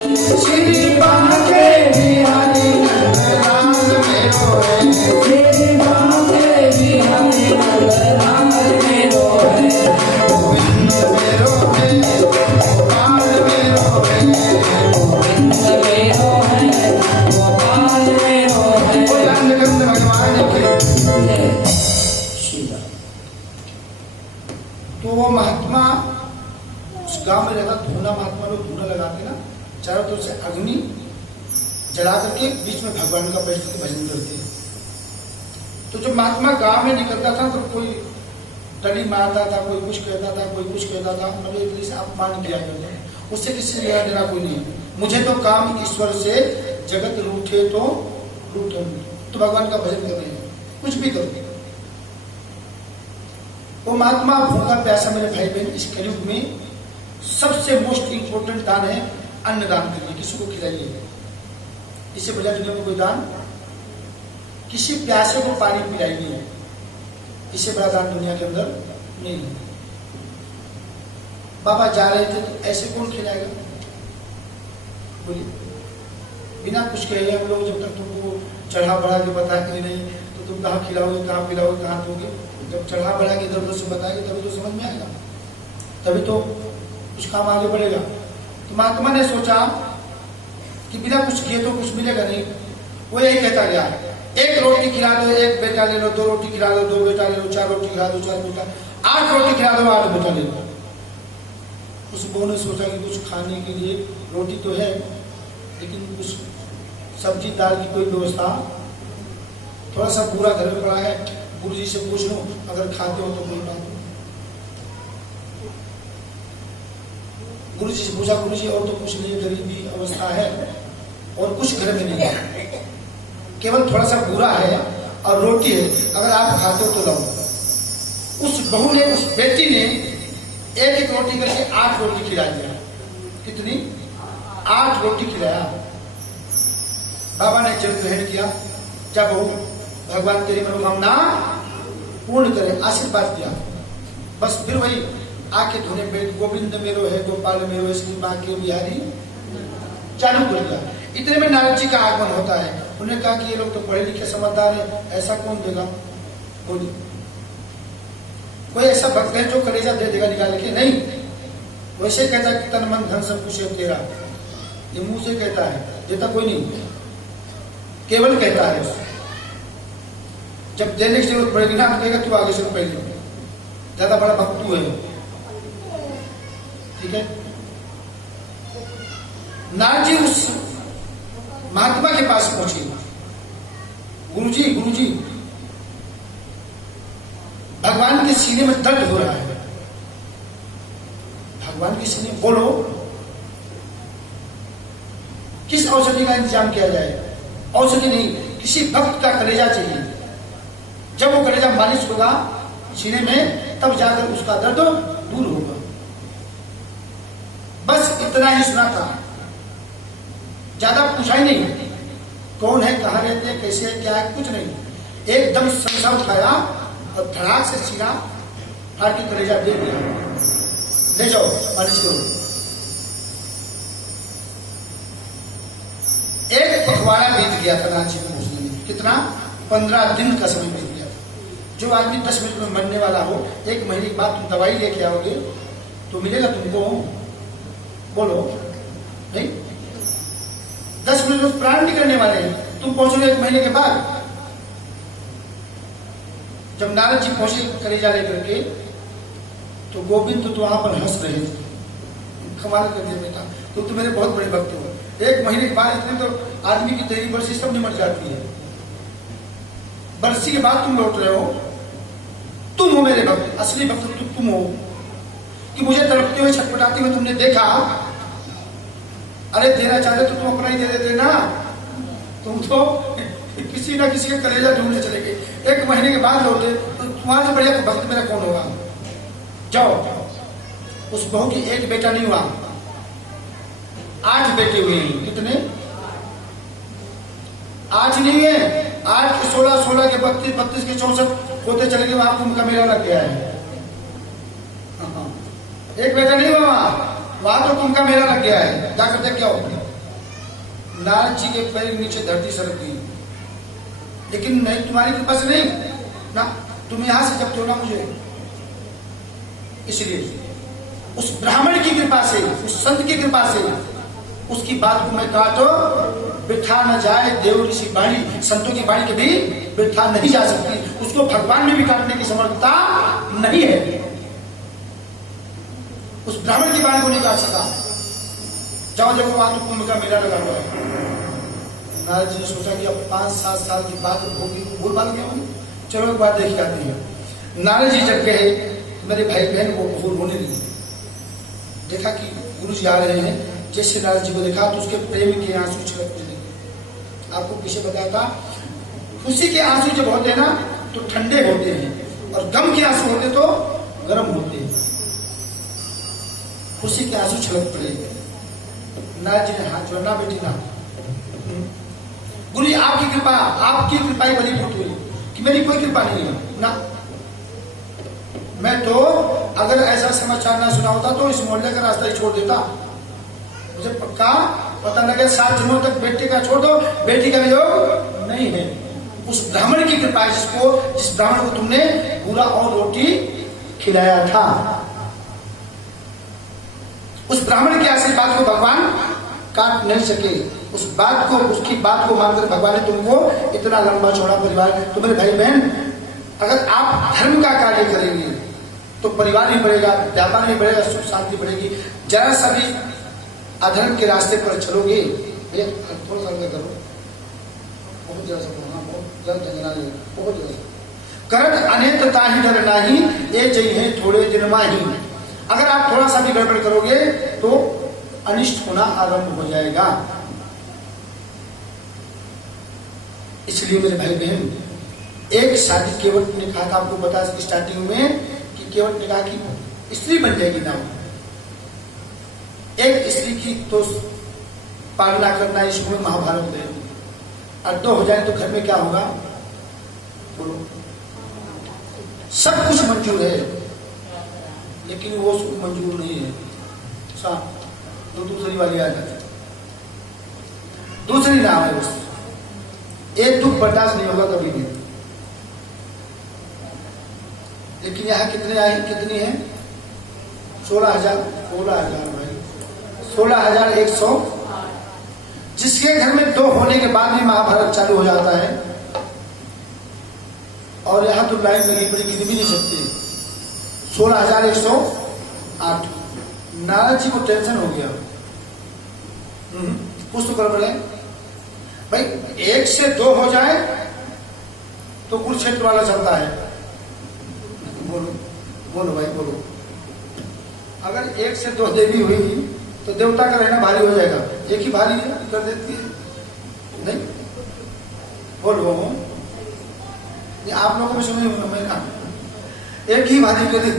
श्री बांके बिहारी राम मेरो है, श्री बांके बिहारी राम मेरो है, गोविंद मेरो है, गोपाल मेरो है, गोविंद मेरो है, गोपाल मेरो है। भगवान के तो वो महात्मा उस गांव में रहता, धूना महात्मा लोग धूना लगाते ना, चारों तरफ से अग्नि जला करके बीच में भगवान का बैठ करके भजन करते हैं। तो जब महात्मा गांव में निकलता था तो कोई टली मारता था, कोई कुछ कहता था, कोई कुछ कहता था, मतलब एक से अपमान किया करते हैं। उससे किसी लेना देना कोई नहीं है। मुझे तो काम ईश्वर से, जगत रूठे तो रूठे, तो भगवान का भजन कर रहे हैं, कुछ भी करो। वो महात्मा भूखा प्यासा मेरे भाई बहन इस कलयुग में सबसे मोस्ट इंपोर्टेंट दान है अन्नदान करिए, किसी को खिलाइए। इससे बड़ा दुनिया में कोई दान, किसी प्यासे को पानी पिलाइए, इससे बड़ा दान दुनिया के अंदर नहीं है। बाबा जा रहे थे तो ऐसे कौन खिलाएगा, बोलिए। बिना कुछ कहे हम लोग जब तक तुमको चढ़ा बढ़ा के बताएंगे नहीं तो तुम कहाँ खिलाओगे, कहाँ पिलाओगे, कहाँ दोगे। जब चढ़ा बढ़ा के इधर उधर से बताएंगे तभी तो समझ में आएगा, तभी तो कुछ काम आगे बढ़ेगा। तो महात्मा ने सोचा कि बिना कुछ किए तो कुछ मिलेगा नहीं। वो यही कहता गया, एक रोटी खिला दो, एक बेटा ले लो, दो रोटी खिला दो, दो बेटा ले लो, चार रोटी खिला दो, चार बेटा, 8 रोटी खिला दो, 8 बेटा ले लो। उस बहू ने सोचा कि कुछ खाने के लिए रोटी तो है, लेकिन कुछ सब्जी दाल की कोई व्यवस्था, थोड़ा सा पूरा घर में पड़ा है, गुरु जी से पूछ लो, अगर खाते हो तो बोल पाओ। गुरु जी से पूछा, गुरु जी और तो कुछ नहीं, गरीबी अवस्था है और कुछ घर में नहीं है, केवल थोड़ा सा बुरा है और रोटी है, अगर आप खाते हो तो लाओ। उस बहू ने, उस बेटी ने एक एक रोटी करके 8 रोटी खिला दिया। कितनी? 8 रोटी खिलाया। बाबा ने जल ग्रहण किया, जा बहू, भगवान तेरी मनोकामना पूर्ण करे, आशीर्वाद दिया। बस फिर वही आके धोने बैठ, गोविंद मेरो है, गोपाल मेरो है, श्री बांके बिहारी चालू कर दिया। इतने में नारद जी का आगमन होता है। उन्होंने कहा कि ये लोग तो पढ़े लिखे समझदार है, ऐसा कौन देगा, बोलिए। कोई ऐसा भक्त है जो कलेजा दे देगा निकाल के? नहीं। वैसे कहता है तन मन धन सब कुछ है तेरा, ये मुंह से कहता है, देता कोई नहीं, केवल कहता है। जब देने की जरूरत पड़ेगी ना, कहेगा तू आगे से पहले, ज्यादा बड़ा भक्त तू है, ठीक है। नारद जी उस महात्मा के पास पहुंचे, गुरुजी गुरुजी, भगवान के सीने में दर्द हो रहा है, भगवान के सीने, बोलो किस औषधि का इंतजाम किया जाए। औषधि नहीं, किसी भक्त का कलेजा चाहिए। जब वो कलेजा मालिश होगा सीने में, तब जाकर उसका दर्द दूर होगा। बस इतना ही सुना था, ज्यादा पूछा ही नहीं, कौन है, कहाँ रहते हैं, कैसे है, क्या है, कुछ नहीं। एकदम संशय उठाया और धड़ाक से सीना फाड़ के कलेजा दे दिया, ले जाओ मालिश करो। एक पखवाड़ा बीत गया था नाथ जी को पहुंचने में। कितना? 15 दिन का समय बीत गया था। जो आदमी 10 मिनट में मरने वाला हो, 1 महीने के बाद तुम दवाई लेके आओगे तो मिलेगा तुमको, बोलो नहीं। 10 मिनट में प्राण निकलने वाले हैं, तुम पहुंचोगे 1 महीने के बाद। जब नारद जी पहुंचे कलेजा लेकर के, तो गोविंद तो वहां पर हंस रहे थे, कमाल कर दिया बेटा, तुम तो मेरे बहुत बड़े भक्त हो। 1 महीने के बाद इतने तो आदमी की तेरी बरसी सब निमट जाती है, बरसी के बाद तुम लौट रहे हो। तुम हो मेरे भक्त, असली भक्त तुम हो, कि मुझे तड़पते हुए छटपटाते हुए तुमने देखा। अरे देना चाहते तो तुम अपना ही दे देते ना, तुम तो किसी ना किसी का कलेजा ढूंढने चले गए। 1 महीने के बाद लौटे तो तुम्हारे से बढ़िया भक्त मेरा कौन होगा। जाओ। उस बहू की एक बेटा नहीं हुआ, 8 बेटे हुए हैं। कितने? 8 नहीं है, 8 के 16, 16 के 32, 32 के 64 होते चले गए। वहां कुंभ का मेला लग गया है। एक बेटा नहीं हुआ, वहां तो कुंभ का मेला लग गया है, जाकर देख क्या हो। नारद जी के पैर के नीचे धरती सरक गई, लेकिन नहीं, तुम्हारी कृपा से नहीं ना, तुम यहां से जब तो ना मुझे, इसलिए उस ब्राह्मण की कृपा से, उस संत की कृपा से उसकी बात को मैं कहा तो बिठा न जाए देव ऋषि बाणी, संतों की बाणी कभी बिठा नहीं जा सकती, उसको भगवान में भी काटने की समर्थता नहीं है। उस ब्राह्मण की बाणी को नहीं काट सका। जाओ देखो वहां तो कुंभ का मेला लगा हुआ है। नारद जी ने सोचा कि अब 5-7 साल की बात भूल भाल गया हूं, चलो एक बार देख आते हैं। नारद जी जब गए, मेरे भाई बहन को भूल होने लगी, देखा कि गुरु जी आ रहे हैं। जैसे नारद जी को देखा तो उसके प्रेम के आंसू छलकने लगे। आपको पीछे बताया था, खुशी के आंसू जब होते हैं ना तो ठंडे होते हैं, और गम के आंसू होते तो गर्म होते हैं। खुशी के आंसू छलक पड़े। नारद जी ने हाथ जोड़ा, ना बेटी ना, गुरु जी आपकी कृपा ही बड़ी भूत हुई कि मेरी कोई कृपा नहीं है ना। मैं तो अगर ऐसा समाचार ना सुना होता तो इस मोहल्ले का रास्ता ही छोड़ देता। मुझे पक्का पता लगे 7 दिनों तक बेटे का छोड़ दो, बेटी का वियोग नहीं है। उस ब्राह्मण की कृपा है जिस ब्राह्मण को तुमने पूरा और रोटी खिलाया था, उस ब्राह्मण के आशीर्वाद को भगवान काट नहीं सके। उसकी बात को मानकर भगवान ने तुमको इतना लंबा चौड़ा परिवार। तो मेरे भाई बहन, अगर आप धर्म का कार्य करेंगे तो परिवार भी बढ़ेगा, व्यापार भी बढ़ेगा, सुख शांति बढ़ेगी। जरा सा भी अधर्म के रास्ते पर चलोगे, भैया थोड़ा सा करो, बहुत जरा सा बहुत जरा जंगना ले, बहुत जरा करत अनेकता ही डर नाही, ये चाहिए थोड़े दिन माही। अगर आप थोड़ा सा भी गड़बड़ करोगे तो अनिष्ट होना आरंभ हो जाएगा। इसलिए मेरे भाई बहन, एक शादी केवट ने कहा था, आपको बता स्टार्टिंग में कि केवट ने कहा कि स्त्री बन जाएगी ना, एक स्त्री की तो पालना करना इसमें महाभारत है, और 2 हो जाए तो घर में क्या होगा बोलो। सब कुछ मंजूर है लेकिन वो मंजूर नहीं है। तो दूसरी वाली आ जाती, दूसरी नाम है उससे, एक दुख बर्दाश्त नहीं होगा कभी भी। लेकिन यहाँ कितने आए, कितनी है 16,000 भाई 16,100। जिसके घर में 2 होने के बाद भी महाभारत चालू हो जाता है, और यहाँ तो लाइन में पड़ी गिन भी नहीं सकते। 16,108। नारद जी को टेंशन हो गया, कुछ तो गड़बड़ है भाई। 1 से 2 हो जाए तो कुरुक्षेत्र वाला चलता है। बोलो भाई बोलो। अगर 1 से 2 देवी हुई तो देवता का रहना भारी हो जाएगा। एक ही भारी कर देती है नहीं, बोलो ये आप लोगों में सुने होगा, एक ही भारी कर दी।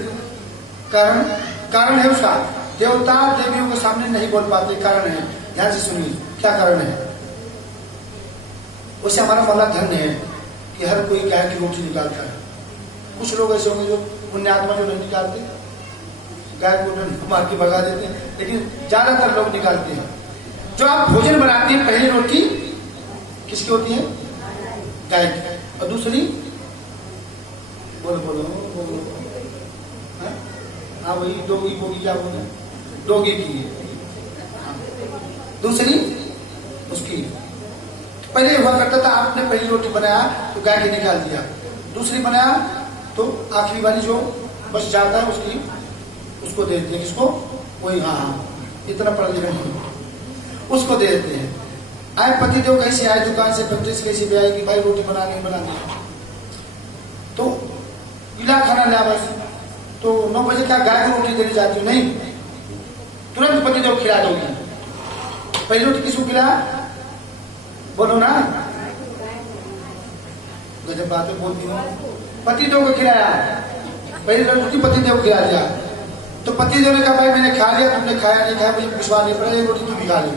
कारण है उसका, देवता देवियों के सामने नहीं बोल पाते, कारण है। ध्यान से सुनिए क्या कारण है। वैसे हमारा मल्ला धन्य है कि हर कोई गाय की रोटी निकालता है। कुछ लोग ऐसे होंगे जो पुण्यात्मा जो नहीं निकालते, गाय को मार के भगा देते हैं, लेकिन ज्यादातर लोग निकालते हैं। जो आप भोजन बनाते हैं, पहली रोटी किसकी होती है? गाय की, और दूसरी बोलो हाँ वही डोगी बोगी क्या बोले, डोगी की है, दूसरी उसकी। पहले हुआ करता था, आपने पहली रोटी बनाया तो गाय की निकाल दिया, दूसरी बनाया तो आखिरी वाली जो बच जाता है उसको दे देते हैं। किसको? वही हाँ इतना पढ़ लिखा नहीं, उसको दे देते हैं। आए पतिदेव कैसे आए दुकान से, प्रैक्टिस कैसे भी आए कि भाई रोटी बनानी तो गीला खाना लिया बस। तो 9 बजे क्या गाय को रोटी देने जाती हूँ? नहीं, तुरंत पतिदेव खिला दोगी। पहली रोटी किसको खिला? बोलो ना, गजब बातें बोलती हूँ। पतिदेव को खिलाया, पहली रोटी पतिदेव खिला दिया। तो पतिदेव ने कहा भाई मैंने खा लिया, तुमने खाया नहीं खाया, मुझे विश्वास नहीं पड़ा, ये रोटी तू भी खा ले।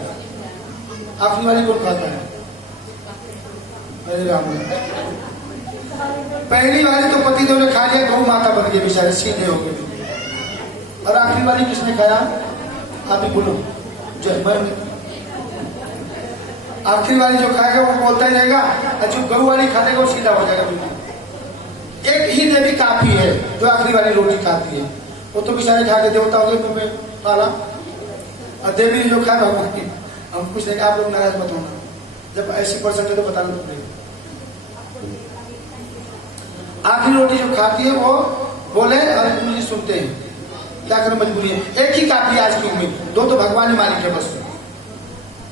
आखिरी वाली कौन खाता है? अरे राम, पहली वाली तो पतिदेव ने खा लिया, गौ माता बन गए बेचारे, सीधे हो गए। और आखिरी वाली किसने खाया? आप ही बोलो। आखिरी वाली जो खाएगा वो बोलता ही रहेगा, और जो गऊ वाली खाएगा वो सीधा हो जाएगा बिल्कुल। एक ही देवी काफी है जो आखिरी वाली रोटी खाती है, वो तो बेचारे खा के देवता हो गए मुंह में ताला, और देवी जो खाए भगवान की। हम कुछ नहीं, आप लोग नाराज मत होना, जब ऐसी परसेंट है तो बताना तो पड़ेगा। आखिरी रोटी जो खाती है वो बोले और मुझे सुनते हैं, क्या करें मजबूरी है। एक ही काफी आज की उम्मीद, दो तो भगवान ही मालिक है बस,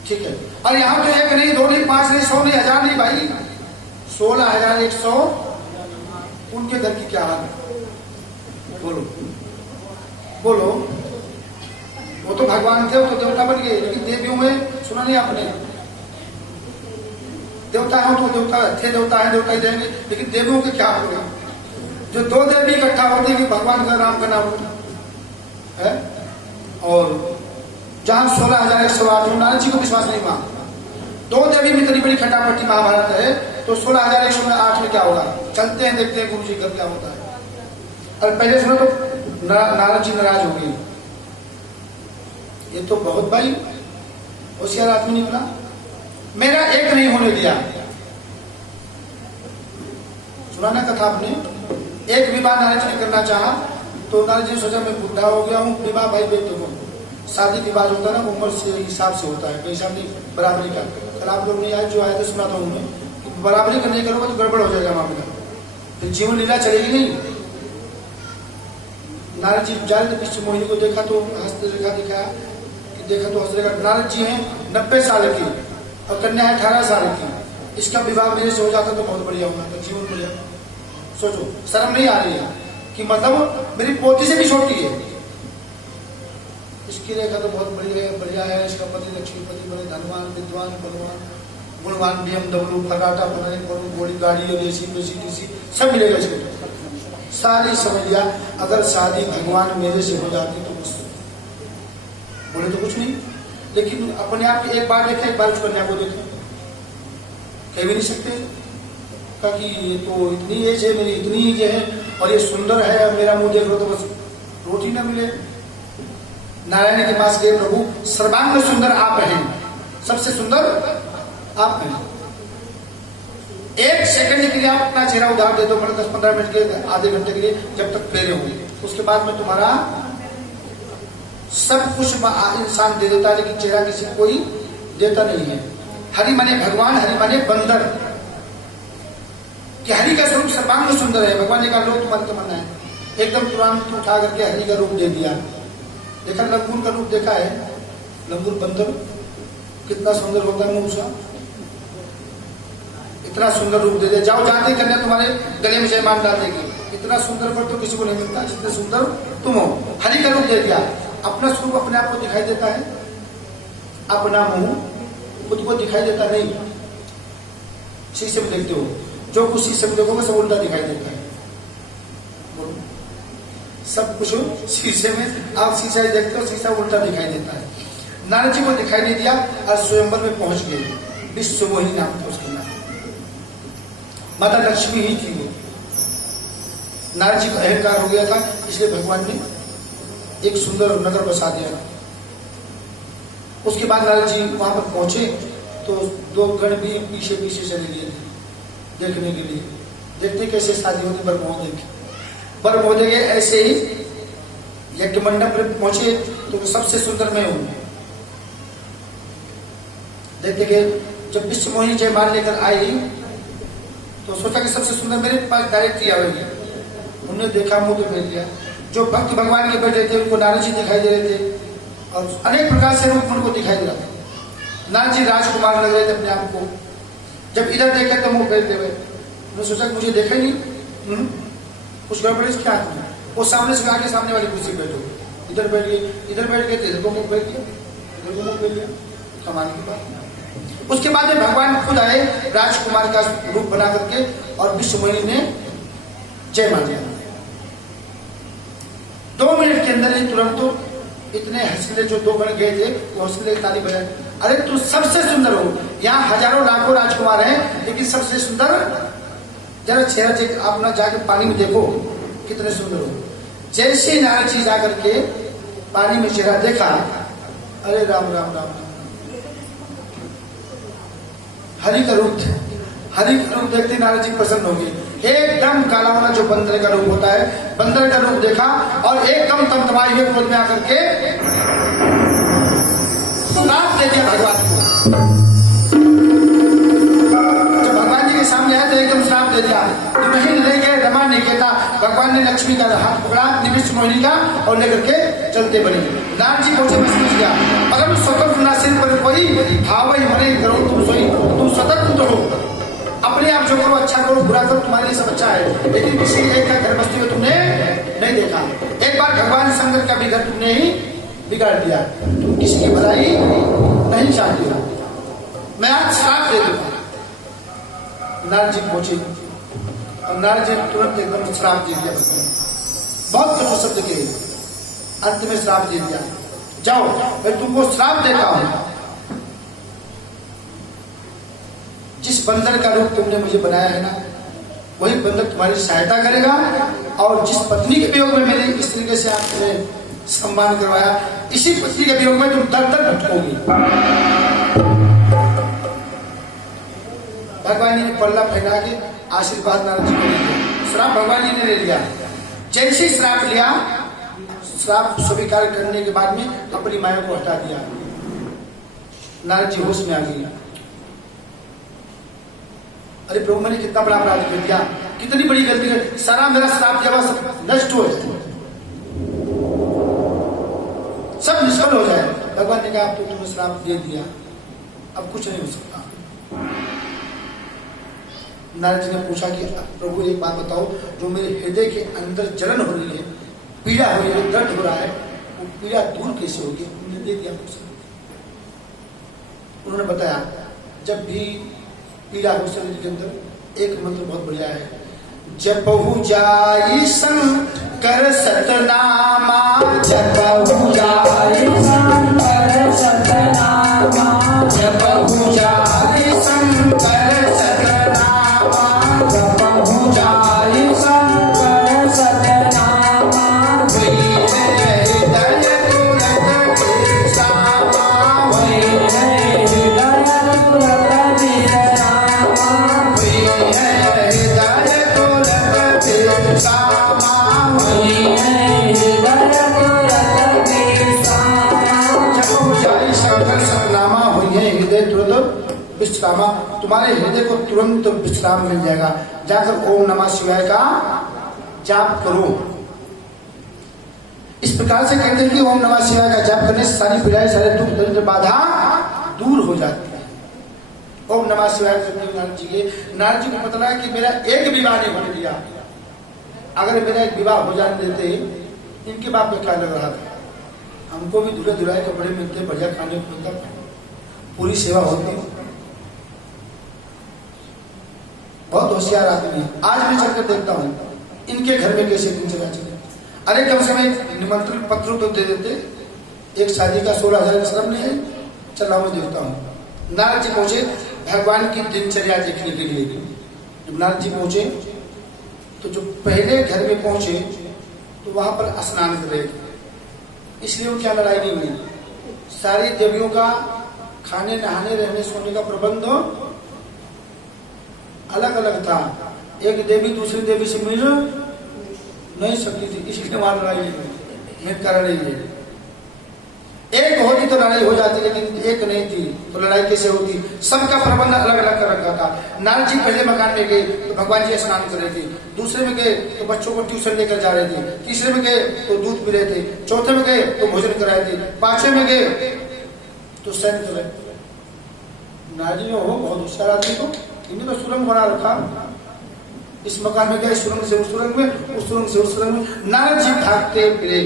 ठीक है। और यहाँ तो एक नहीं, दो नहीं, 5 नहीं, 100 नहीं, 1000 नहीं भाई, 16,100 उनके घर की क्या हाल है, बोलो बोलो। वो तो भगवान थे, वो तो देवता बन गए, लेकिन देवियों में सुना नहीं आपने, देवता है तो देवता थे, देवता है देवता ही रहेंगे, लेकिन देवियों के क्या होगा। जो दो देवी इकट्ठा होते हैं कि भगवान का राम का नाम होता है, और जहां 16,108 नारायण जी को विश्वास नहीं हुआ, दो देवी में इतनी बड़ी खटापट्टी महाभारत है, तो 16,108 में क्या होगा, चलते हैं देखते हैं गुरु जी का क्या होता है। और पहले सुनो तो नारद जी नाराज हो गए, ये तो बहुत भाई होशियार आदमी निकला, मेरा एक नहीं होने दिया। सुना ना कथा आपने, एक विवाह नारद जी ने करना चाहा, तो नारद जी ने सोचा मैं बुढ़ा हो गया हूँ, विवाह भाई बेटे हूँ, शादी विवाह होता है ना उम्र से हिसाब से होता है, कोई हिसाब नहीं बराबरी का। कल आप लोग नहीं आए, जो आए तो सुना था उन्होंने, बराबरी का नहीं करोगे तो गड़बड़ हो जाएगा मामला, फिर जीवन लीला चलेगी नहीं। नारद जी जा रहे थे, पीछे मोहिनी को देखा तो हंसते रेखा दिखा, देखा तो हंस रेखा। नारद जी हैं 90 साल की और कन्या है 18 साल की, इसका विवाह मेरे से हो जाता तो बहुत बढ़िया होगा, तो जीवन बढ़िया। सोचो, शर्म नहीं आ रही है कि मतलब मेरी पोती से भी छोटी है, इसकी रेखा तो बहुत बढ़िया है, इसका पति लक्ष्मीपति बड़े धनवान विद्वान बलवान गुणवान, BMW फराटा बड़ी गाड़ी और एसी सब मिलेगा इसको, सारी समझ लिया। अगर शादी भगवान मेरे से हो जाती तो बस बोले तो कुछ नहीं, लेकिन अपने आप एक बार देखे, एक बार उस कन्या को देखे, कह भी नहीं सकते कि ये तो इतनी एज है मेरी, इतनी एज है और ये सुंदर है, और मेरा मुंह देख लो तो बस रोटी ना मिले। नारायण के पास गए, प्रभु सर्वांग सुंदर आप हैं, सबसे सुंदर आप हैं, 1 सेकंड के लिए आप अपना चेहरा उधार दे दो, मतलब 10-15 मिनट के, आधे घंटे के लिए, जब तक फेरे होंगे, उसके बाद में तुम्हारा सब कुछ इंसान दे देता है, लेकिन चेहरा किसी कोई देता नहीं है। हरि माने भगवान, हरि माने बंदर, कि हरि का स्वरूप सर्वांग सुंदर है। भगवान ने कहा लो तुम्हारी तमन्ना है, एकदम तुरंत उठा करके हरि का रूप दे दिया। देखा लंगूर का रूप देखा है, लंगूर बंदर कितना सुंदर होता है, मुंह सा इतना सुंदर रूप दे दिया, जाओ जाते कन्या तुम्हारे गले में जयमान डाल देगी, इतना सुंदर पर तो किसी को नहीं मिलता जितने सुंदर तुम हो। हरि का रूप दे दिया, अपना स्वरूप अपने आप को दिखाई देता है, अपना मुंह खुद को दिखाई देता नहीं, शीशे में देखते हो, जो कुछ शीशे में देखोगे सब उल्टा दिखाई देता है, सब कुछ शीशे में, आप शीशा ही देखते हो, शीशा उल्टा दिखाई देता है। नारद जी को दिखाई नहीं दिया और स्वयंवर में पहुंच गए, विश्वमोहिनी नाम था उसके नाम, माता लक्ष्मी ही थी वो। नारद जी को अहंकार हो गया था, इसलिए भगवान ने एक सुंदर नगर बसा दिया। उसके बाद नारद जी वहां पर पहुंचे तो 2 गण भी पीछे पीछे चले गए देखने के लिए, देखते कैसे शादी होती बर महोदय की। बर महोदय के ऐसे ही यज्ञ मंडप पर पहुंचे तो सबसे सुंदर मैं हूं। देखते कि जब विश्वमोहिनी जयमाल लेकर आई तो सोचा कि सबसे सुंदर मेरे पास डायरेक्ट ही आएगी। उन्होंने देखा, मुंह तो फेर लिया। जो भक्त भगवान के बैठे थे उनको नारद जी दिखाई दे रहे थे और अनेक प्रकार से रूप उनको दिखाई दे रहा था। नारद जी राजकुमार लग रहे थे अपने आप को। जब इधर देखे तो मुंह फेर दे रहे। उन्होंने सोचा कि मुझे देखा नहीं, कुछ गड़बड़ी क्या है। वो सामने से आके सामने वाली कुर्सी बैठो, इधर बैठ गए, इधर बैठ गए, इधर को मुंह फेर दिया, इधर को मुंह फेर लिया, कमाल की बात। उसके बाद में भगवान खुद आए राजकुमार का रूप बना करके और विश्वमोहिनी ने जय मान दिया। 2 मिनट के अंदर ही तुरंत इतने हंसले जो 2 गण गए थे वो हंसले ताली बजाए, अरे तू सबसे सुंदर हो। यहाँ हजारों लाखों राजकुमार हैं लेकिन सबसे सुंदर, जरा चेहरा अपना जाकर पानी में देखो कितने सुंदर हो। जैसे नारद जी जाकर के पानी में चेहरा देखा, अरे राम राम राम, हरि का रूप थे। हरि का रूप देखते नारद जी प्रसन्न हो गए। एकदम काला वाला जो बंदर का रूप होता है, बंदर का रूप देखा और एकदम तमतमाए हुए क्रोध में आकर के श्राप दे दिया भगवान को। जब भगवान जी के सामने आए तो एकदम श्राप दे दिया। तो नहीं ले गए रमा नहीं कहता। भगवान ने लक्ष्मी का हाथ पकड़ा, निविष्ट मोहिनी का, और लेकर के चलते बने। नारद जी पहुंचे, मैं समझ गया परम स्वतंत्र ना सिर पर कोई भाव ही मने करो तुम सोई, तुम स्वतंत्र हो। अपने आप जो करो, अच्छा करो, बुरा करो, तुम्हारे लिए सब अच्छा है। लेकिन किसी एक का घर बस्ती में तुमने नहीं देखा। एक बार भगवान शंकर का भी घर तुमने ही बिगाड़ दिया। तुम किसी की भलाई नहीं चाहते हो, मैं आज श्राप दे दूंगा। नारद जी पहुंचे और नारद जी तुरंत एकदम श्राप दे दिया। बहुत कठोर शब्द के अंत में श्राप दे दिया, जाओ मैं तुमको श्राप देता हूं। जिस बंदर का रूप तुमने मुझे बनाया है ना, वही बंदर तुम्हारी सहायता करेगा। और जिस पत्नी के वियोग में मैंने इस तरीके से आपने सम्मान करवाया, इसी पत्नी के वियोग में तुम दर दर भटकोगी। भगवान जी ने पल्ला फैला के आशीर्वाद नारद जी को दिया। श्राप भगवान जी ने ले लिया। जैसे श्राप लिया, श्राप स्वीकार करने के बाद में अपनी माया को हटा दिया। नारद जी होश में आ गई। अरे प्रभु, मैंने कितना बड़ा अपराध कर दिया, कितनी बड़ी गलती कर, सारा मेरा श्राप जब सब नष्ट हो जाए, सब निष्फल हो जाए। भगवान ने कहा अब तो तुम्हें श्राप दे दिया, अब कुछ नहीं हो सकता। नारद जी ने पूछा कि प्रभु एक बात बताओ, जो मेरे हृदय के अंदर जलन हो रही है, पीड़ा हो रही है, दर्द हो रहा है, वो पीड़ा दूर कैसे होगी? उन्होंने दे दिया। उन्होंने बताया जब भी पीड़ा हो शरीर के अंदर, एक मंत्र बहुत बढ़िया है, जपहु जाई शंकर सतनामा, जपहु जाई शंकर सतनामा, जपहु जाई शंकर सतनामा, जपहु जाई शंकर सतनामा, वही है हृदय तुरत विश्रामा, वही है हृदय तुरत विश्रामा, वही है हृदय तुरत विश्रामा, वही है हृदय तुरत विश्रामा, जपहु जाई शंकर सतनामा, वही है हृदय तुरत विश्रामा। तुम्हारे हृदय को तुरंत विश्राम मिल जाएगा। जाकर ओम नमः शिवाय का जाप करो। इस प्रकार से कहते हैं कि ओम नमः शिवाय का जाप करने से सारी पीड़ाएं, सारे दुख दरिद्र बाधा दूर हो जाती है। ओम नमः शिवाय नारद जी के, नारद जी को पता लगा कि मेरा एक विवाह नहीं होने दिया। अगर मेरा एक विवाह हो जाने देते, इनके बाप में क्या लग रहा था? हमको भी दूल्हे दुल्हाए कपड़े मिलते, बढ़िया खाने को मिलता, पूरी सेवा होती। बहुत होशियार आदमी है। आज मैं चलकर देखता हूँ इनके घर में कैसे दिनचर्या चले। अरे कम से कम निमंत्रण पत्र तो दे देते। एक शादी का 16,000 श्रम नहीं है, चला मैं देखता हूँ। नारद जी पहुंचे भगवान की दिनचर्या देखने के लिए। जब नारद जी पहुंचे तो जो पहले घर में पहुंचे तो वहां पर स्नान कर रहे थे, इसलिए उनकी लड़ाई नहीं हुई। सारी देवियों का खाने नहाने रहने सोने का प्रबंध अलग अलग था। एक देवी दूसरी देवी से मिल नहीं सकती थी, इसलिए वहां लड़ाई नहीं कर रही है। एक होती तो लड़ाई हो जाती, लेकिन एक नहीं थी तो लड़ाई कैसे होती? सबका प्रबंध अलग अलग कर रखा था। नारद जी पहले मकान में गए तो भगवान जी स्नान कर रहे थे, दूसरे में गए तो बच्चों को ट्यूशन लेकर जा रहे थे, तीसरे में गए तो दूध पी रहे थे, चौथे में गए तो भोजन कर रहे थे, पांचवें में गए तो सैन कर रहे। नारद जी हो बहुत होशियार आदमी को, इन्हें तो सुरंग बना रखा। इस मकान में गए सुरंग से उस सुरंग में, उस सुरंग से उस सुरंग में। नारद जी भागते फिरे।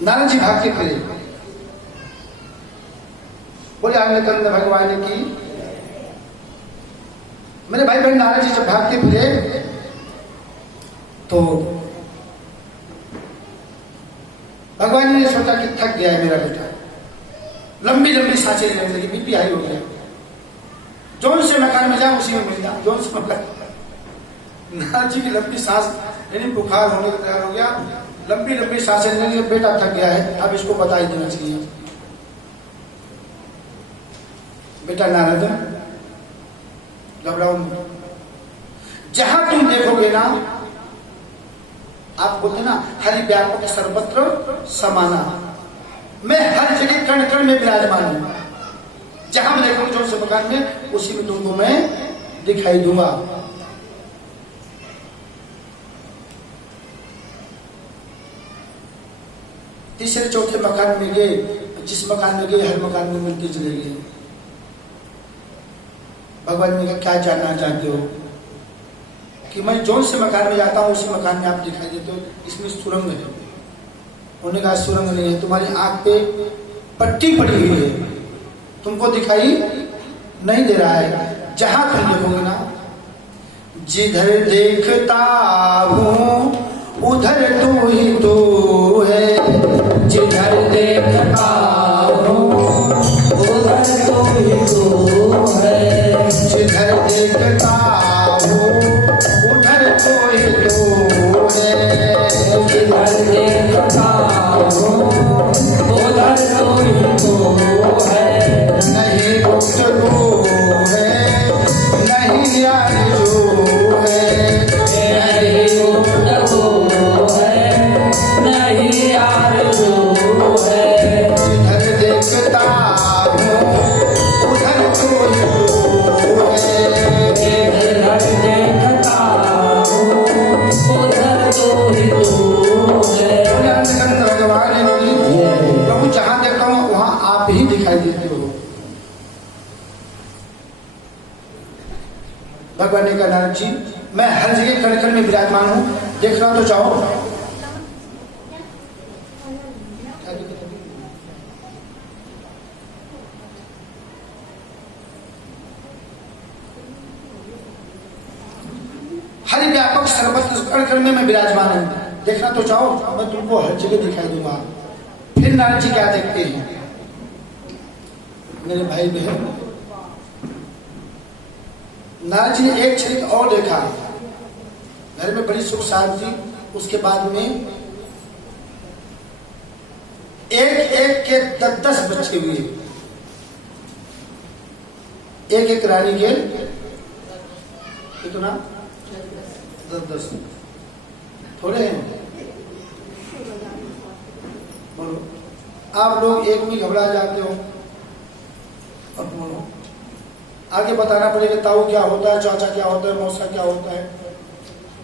नारद जी भागते फिरे। बोले आनंद भगवान की। मेरे भाई बहन, नारद जी जब भागते फिरे तो भगवान जी ने सोचा कि थक गया है मेरा बेटा, लंबी लंबी सांसें लेने लगी, बीपी हाई हो गया। जौन से मकान में जाए उसी में मिल जाए, जौन से मकान। नारद जी की लंबी सांस यानी बुखार होने को तैयार हो गया, लंबी लंबी सांसें लेने लगी। बेटा थक गया है, अब इसको बता ही देना चाहिए। बेटा नारद, घबराओ मत। जहां तुम देखोगे ना, आप बोलते ना हरि व्यापक सर्वत्र समाना, मैं हर जगह कण कण में विराजमान हूं। जहां मैं देखूंगा जो से मकान में, उसी में तुमको मैं दिखाई दूंगा। तीसरे चौथे मकान में गए, जिस मकान में गए हर मकान में मिलते चले गए। भगवान ने कहा क्या जानना चाहते हो? कि मैं जौन से मकान में जाता हूं उसी मकान में आप दिखाई देते हो, इसमें सुरंग है। उन्होंने कहा सुरंग नहीं है, तुम्हारी आंख पे पट्टी पड़ी हुई है, तुमको दिखाई नहीं दे रहा है। जहां तुम देखोगे ना, जिधर देखता हूं उधर तू ही तो है, जिधर देखता हूँ उधर तो ही तो है, जिधर देखता हूँ उधर तो ही तो है, जिधर देखता हूँ उधर तो ही तो है, नहीं गुप्त रो है नहीं आरज़ू है, नहीं गुप्त हो है नहीं आरज़ू है, जिधर देखता हूँ उधर तो ही तो है, जिधर देखता हूँ उधर तो ही तो है। भगवान ने प्रभु जहां देखता हूं वहां आप ही दिखाई देते हो। भगवान ने कहा नारद जी, मैं हर जगह कण कण में विराजमान हूं, देखना तो चाहो। हरि व्यापक सर्वत्र कण कण में मैं विराजमान हूं, देखना तो चाहो, मैं तुमको हर जगह दिखाई दूंगा। फिर नारद जी क्या देखते हैं? मेरे भाई बहन, नारद जी ने एक क्षण और देखा। घर में बड़ी सुख शांति, उसके बाद में एक एक के 10 बच्चे हुए, एक एक रानी के कितना 10 थोड़े हैं। बोलो, आप लोग एक में घबरा जाते हो और बोलो आगे बताना पड़ेगा, ताऊ क्या होता है, चाचा क्या होता है, मौसा क्या होता है।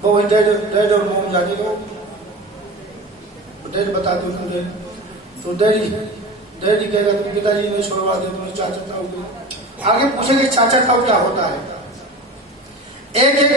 वो डैड और मोम जाने दो, डैड बता दो तुझे, तो डैडी कहेगा तुम पिताजी ने छोड़वा दे, तुम्हें चाचा ताऊ को आगे पूछेंगे चाचा ताऊ क्या होता है। एक एक